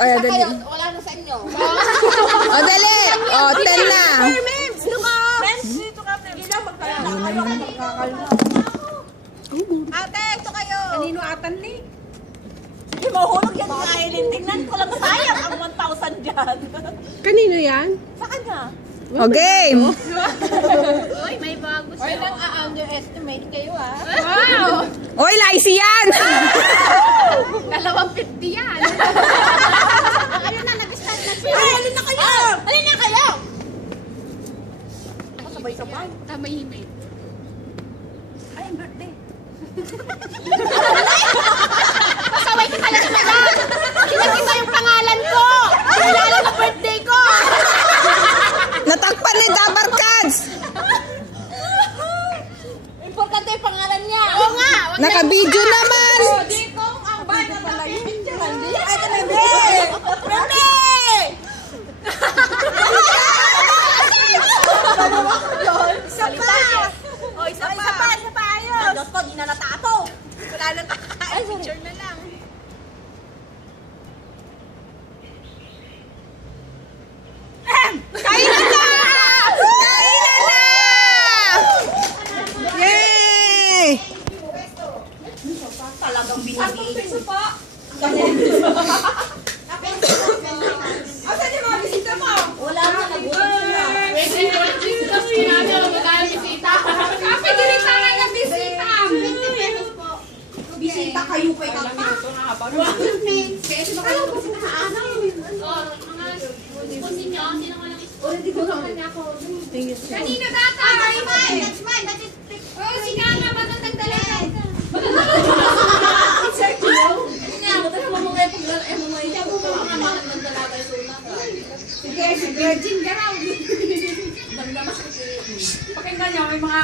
Kaya Basta dali. kayo, wala na sa inyo. O, dali. O, 10 na. Dito ka. Dito ka. Dito ka. Ate, ito kayo. Kanino atan ni? Sige, mahulog yan kainin. Tingnan ko lang, sayang ang 1,000 dyan. Kanino yan? Sa kanya. O, game. Uy, may bago Oy, siya. nang underestimate kayo ah. Wow! Oy, Lacey yan. 250 yan. Ayun na, nag-start na siya. Ay, alin na kayo? Alin na kayo? Sabay-sabay. Tamahimik. Ay, ang birthday. Pasaway ka talaga naman. Kinakita yung pangalan ko. Kilala ng birthday ko. Natakpan ni Dabar Cats. Importante yung pangalan niya. Oo nga. Wag na- Naka-video naman. Di ko ang bahay na picture. Hindi. Ay, hindi. Birthday! Isa pa! O, isa pa! Isa pa! Ayos! Diyos ko, di na natato! Wala nang kakain. Picture na lang. Kainan na! Kainan na! Yay! Talagang binibigay. po? Asan yung mga bisita mo? Wala na, nagutom sila. Kapag ginita nga yung bisita. 20 pesos po. Bisita kayo pa ikapa. Peso na kayo bisitahan. Kanino tatay? That's mine. That is Oh, si Nana, ba't ang nagdala? Sige, si Virgin ka raw. Pakinggan niyo, may mga...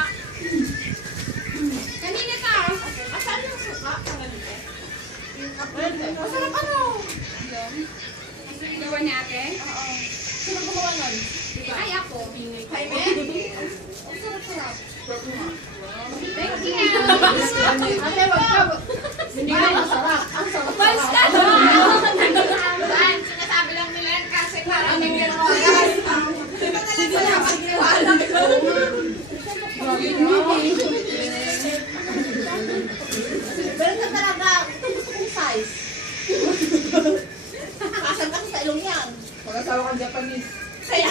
Kanino ka? Asan yung suka? Masarap ano? Gawa ni ate? Sino gumawa nun? Ay, ako. Jaime? Ang sarap-sarap. Thank you. Ate, wag ka. Hindi na masarap. Ang sarap. Balis ka na. Saan? Sinasabi lang nila yan kasi parang Tingnan mo, guys. Sige na, magtiwala ko. Pero ito talaga, ito gusto kong size. Kasan kasi sa ilong yan. Pag-asawa kang Japanese. Kaya.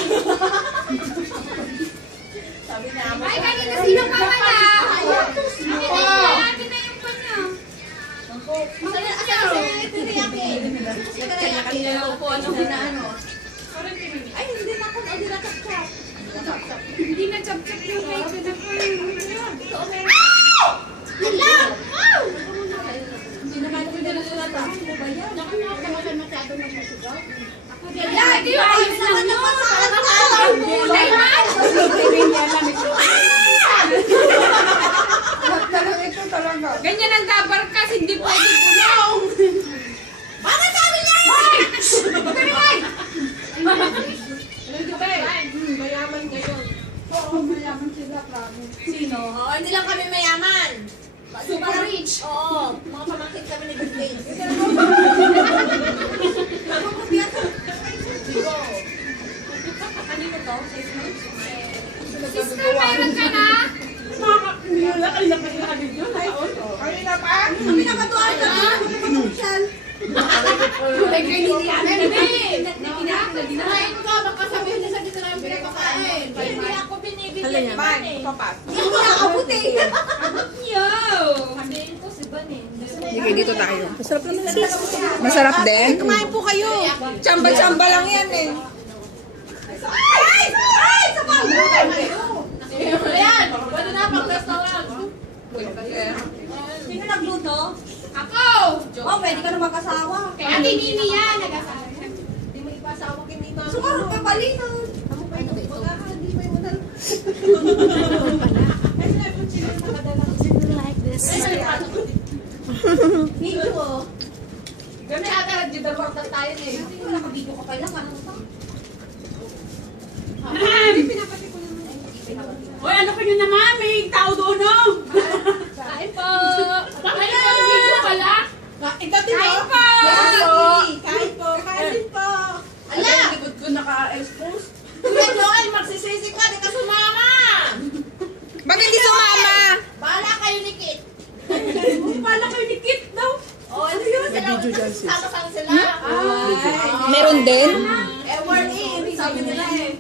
Sabi niya, Ay, kanina sino ka wala? Akin na yung panyo. Asan si teriyaki? Kanya-kanya lang po ano hinaano. Ay, hindi na ako, hindi na chop-chop. Hindi na chop-chop yung bacon na ko. Ito, meron. Ala! Wow! Hindi naman ako din na ata. Ano ba yan? Naku, nakakamakan masyado ng masugaw. Ay, di ba? Ayos lang yun. Kulay man. Ito talaga. Ganyan ang dabar kasi hindi pwede gulong. Bakit sabi niya? Mayaman ngayon. Oo, mayaman sila, promise. Sino? Oo, hindi lang kami mayaman. Super rich. Oo, mga pamangkin kami ni Bill Gates. Kanino to? Sister, mayroon ka na? Kanina pa? Kami nakatuwa ka. Kulay kanina. Kinain ko, baka sabihin niya sa dito na yung pinapakain. Hindi ako binibigyan ni Ban eh. Papas. Hindi ko nakabuti. Yo! Sige, dito tayo. Masarap naman sis. Masarap din. Kumain po kayo. Chamba-chamba lang yan eh. Ay! Ay! Sa pagkain! Ayan! Pwede na pag-restaurant. Sino nagluto? Ako! Oh, pwede ka na mag-asawa. Kay Ate Nini yan. Nag-asawa. Hindi mo ipasawa kay Mima. Sukaro ka palino. Ako pa ito. Hindi pa yung madal. Video oh. Gami ata nagdidabak na tayo eh. Hindi ko nakabidyo ka pa lang. Ano pa? Hoy, ano kayo naman? May tao doon, no? Kain po! Kain po! Video pala! Ikaw din Kain oh. po! Kain po. Kain po. Sama-sama sila. Meron din? Eh, we're in. Sabi nila eh.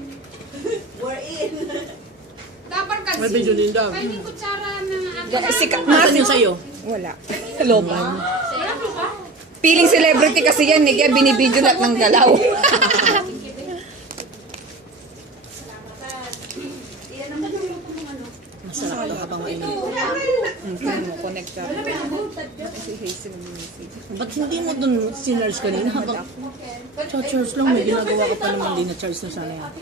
We're in. Dapat kasi. May video din daw. May kutsara na Sikat Nasaan na. yung sa'yo? Wala. Loban. Feeling celebrity kasi yan. Kaya binibidyo lahat ng galaw. Masarap daw habang mainit. Connect ka. Si Hazel ang message. Ba't hindi mo dun sinurge kanina habang charge lang, may ginagawa ka pa naman din na charge na sana yan.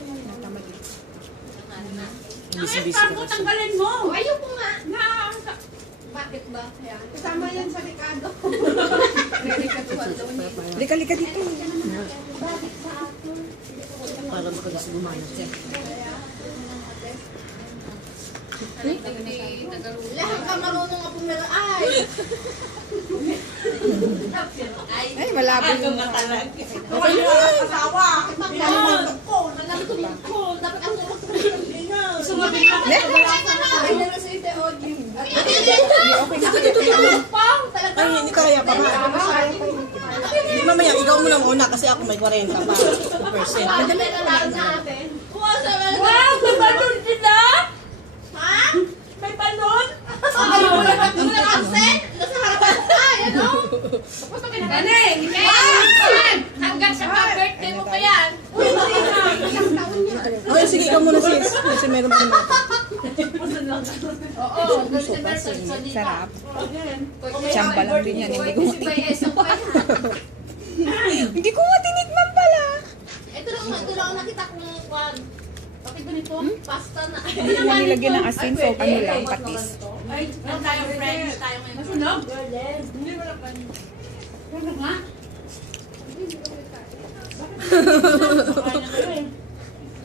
Busy-busy ka kasi. tanggalin mo. Ayoko nga. Bakit ba? Kasama yan sa Ricardo. Lika dito. Para makagas gumanas yan. Lahat ka marunong nga pumira. Ay! Ay, malabo yung Okay na. Asawa. Magkakaroon ko. Nagkakaroon ko. Dapat ako magkakaroon. Sumabi ka na. Ay, nila sa ite, Audrey. Ay, hindi kaya pa ba? Hindi mamaya, ikaw muna muna kasi ako may 40 pa. 2%. Madami na lang sa atin. Wow! May balon sila! Ha? May balon! Ay, wala ba ito na absent? Nasa harapan ka, ano? Tapos na kinagaling! Wow! Hanggang sa birthday mo pa yan! Uy, hindi na. Isang taon niya. Okay, sige, ikaw muna sis. Kasi meron pa naman. Oo, sarap. Tsamba lang din yan. Hindi ko Hindi ko matinikman pala. Ito lang ang nakita kong kwan. Bakit ganito? Pasta na. Hindi ko nilagyan ng asin. So, ano lang, patis. Ay, meron tayong friends tayo ngayon. Masunog? Hindi mo lang pa. Ano nga?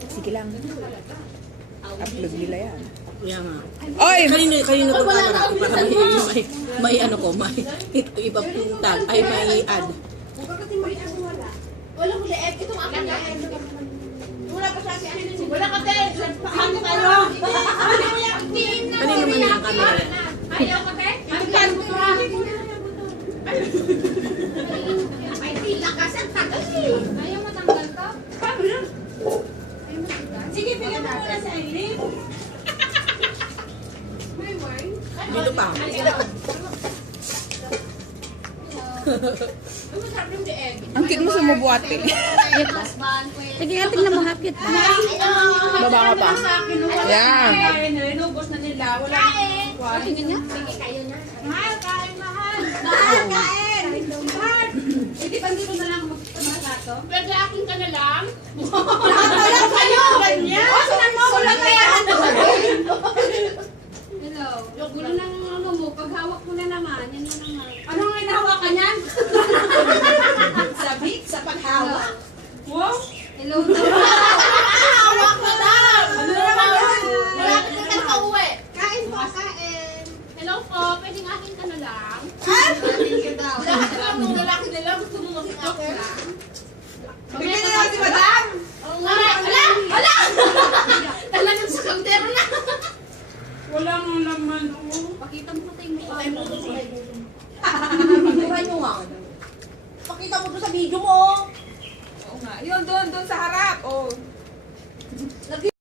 Sige lang. Upload nila yan. Kaya nga. Oy! Kanino itong camera ko para may ano ko, may iba pong tag, ay may ad. Wala ko leeg. Itong akin na. Wala pa siya si Anne. Wala ka din! Paano tayo? Kanino man yung camera yan? Ayaw ka din? Ang mo ka! Ay, tila kasi ang tagal eh. Ayaw matanggal ka? Paano yun? Sige, bigyan mo muna sa Eileen. May wine? Dito pa. Ang masarap yung leeg. Ang cute mo sumubuate. Sige, tingnan mo, hakit. Baba ka pa. Yan. Kain na, inubos na nila. Wala Kain. wine. Tingin niya? Bigay kayo na. Mahal, kain, mahal. Kain! Mahal. Hindi ba dito na lang magkamasato? Pwede akin ka na lang? Wala kayo! Ganyan! O, sunan mo! Wala kaya! Hello. Yung gulo ng ano mo, pag hawak mo na naman, yan na naman. Ano nga inahawakan yan? Sabik sa paghawak. Wow! Hello. Hawak na lang! Ano na naman yan? Malapit na tayo pauwi. Kain po, kain. Hello po, pwedeng akin ka na lang? Thank you daw. Lahat na lang ng lalaki nila. Gusto mo mag-offer? Bigyan na lang si madam! Wala! Wala! Wala! Talagang sa counter na. Wala nga naman, oh. Pakita mo sa mo. Pakita mo doon sa video mo. Pakita mo nga. Pakita mo doon sa video mo. Oo nga. Yun, doon sa harap. Oh.